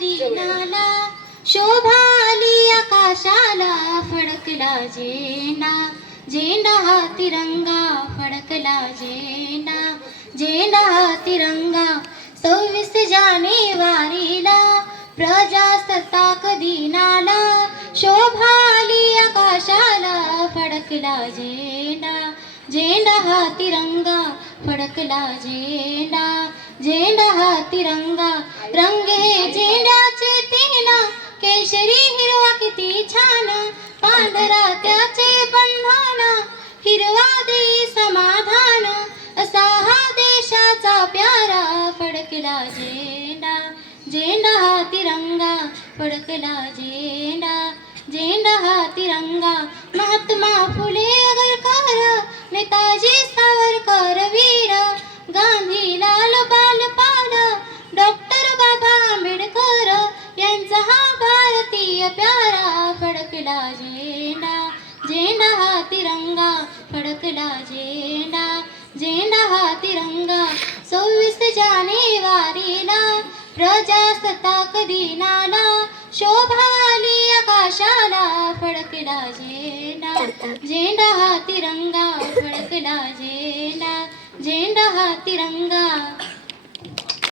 दिनाला शोभाली आकाशाला फडकला जेना. झेंडा हा तिरंगा फडकला जेना. झेंडा हा तिरंगा सव्वीस जानेवारीला. प्रजासत्ताक दिनाला शोभाली आकाशाला फडकला झेंडा झेंडा हा तिरंगा फडकला झेंडा झेंडा हा तिरंगा रंग हे झेंड्याचे तीन केशरी हिरवा किती छान पांढरा त्याचे बंधन हिरवा दे समाधान असा हा देशाचा प्यारा फडकला झेंडा झेंडा हा तिरंगा फडकला झेंडा झेंडा हा तिरंगा महात्मा फुले फडकला झेंडा झेंडा हा तिरंगा फडकला झेंडा झेंडा हा तिरंगा. सव्वीस जानेवारीला प्रजासत्ताक दिनाला शोभाली आकाशाला फडकला झेंडा. झेंडा हा तिरंगा फडकला झेंडा. झेंडा हा तिरंगा.